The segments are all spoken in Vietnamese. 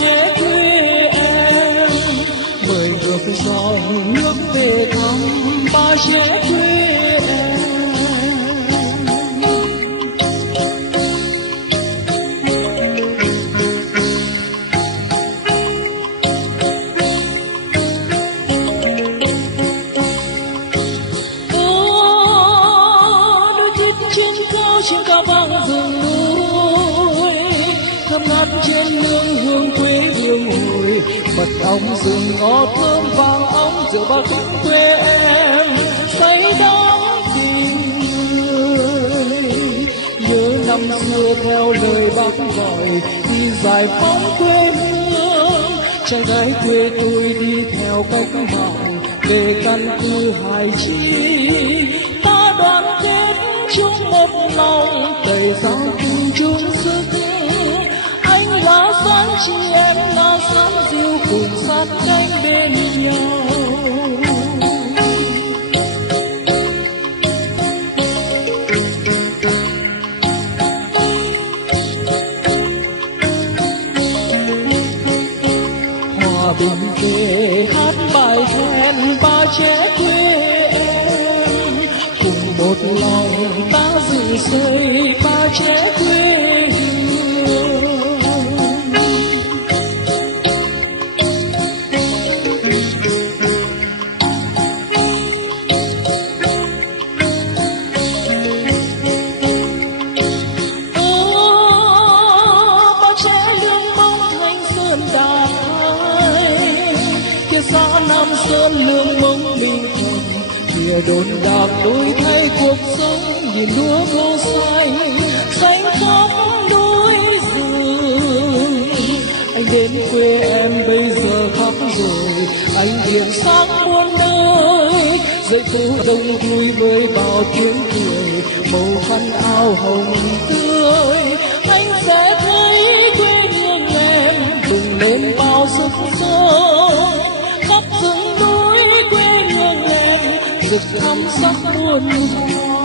trẻ quê em. Mời ngược dòng nước về thăm ba trẻ quê em. Chim ca vang rừng núi thơm ngát trên nương hương quê hương hồi, mật ong rừng ngọt thơm vàng óng rượu ba khúc quê em say đắm tình người. Nhớ năm xưa theo lời bác gọi đi giải phóng quê hương, trai gái quê tôi đi theo cách mạng về căn cứ Hải Chi. Ta đoàn kết chung một lòng đầy giao tình chung sức, anh là sáng chị em là sáng diêu cùng sát cánh bên nhau. Hòa bình về hát bài khen ba trẻ quê em, cùng một lòng ta dựng xây ba trẻ quê hương. Ba trẻ lương bóng thành sơn đài, kia xã Nam Sơn lương bóng bình thuận, kia đồn đạc đổi thay cuộc sống. Nhìn lúa ngô xanh xanh khắp núi rừng, anh đến quê em bây giờ khóc rồi, anh điểm sáng muôn nơi. Dậy phố đông vui với bao tiếng cười, màu khăn áo hồng tươi. Anh sẽ thấy quê hương em bừng lên bao sức sống, khắp rừng núi quê hương em rực thắm sắc muôn hoa.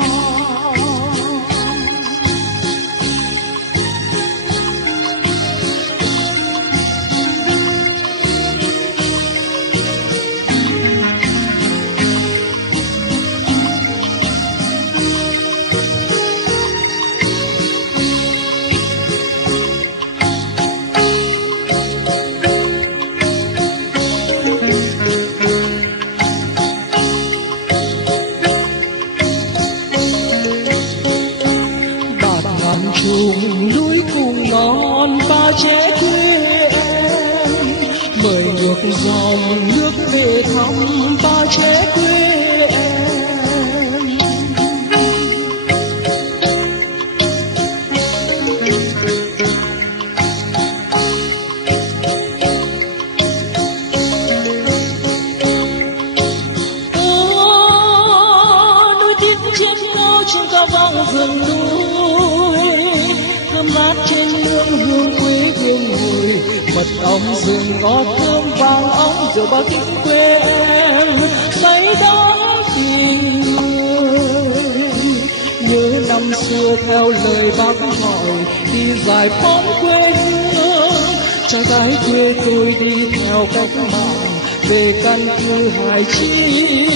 Chung núi cùng non ba trẻ quê em, mời ngược dòng nước về thăm ba trẻ quê em. Núi tiếng chim cao trên cao vang rừng núi, thơm ngát trên nương hương quê hương hồi, mật ong rừng ngọt thơm vàng óng rượu ba khúc quê em say đắm tình người. Nhớ năm xưa theo lời bác gọi đi giải phóng quê hương, trai gái quê tôi đi theo cách mạng về căn cứ Hải Chi.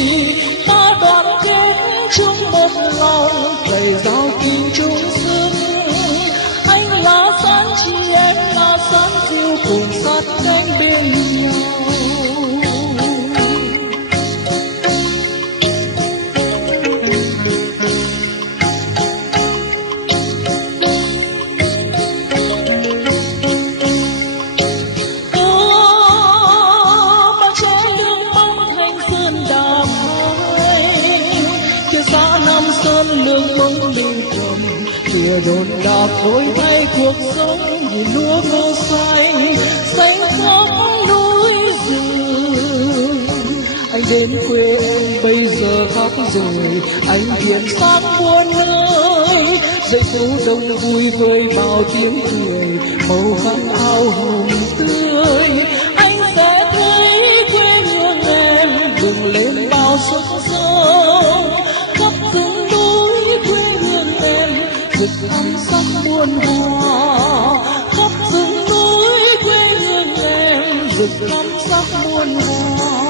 Ta đoàn kết chung một lòng đầy giao tình chung sức, anh là sáng chị em là sáng diêu cùng sát cánh bên nhau. Ba trẻ lương bóng thành sơn đài, kia xã Nam Sơn lương bóng bình thuận, kia đồn đạc đổi thay cuộc sống. Nhìn lúa ngô xanh xanh khắp núi rừng, anh đến quê em bây giờ khóc rồi, anh hiện sáng muôn nơi. Dậy phố đông vui với bao tiếng cười, màu khăn áo hồng tươi. Anh sẽ thấy quê hương em bừng lên bao sức sống, khắp rừng núi quê hương em rực thắm sắc muôn hoa, khắp rừng núi quê hương rực lắm sắc muôn hoa.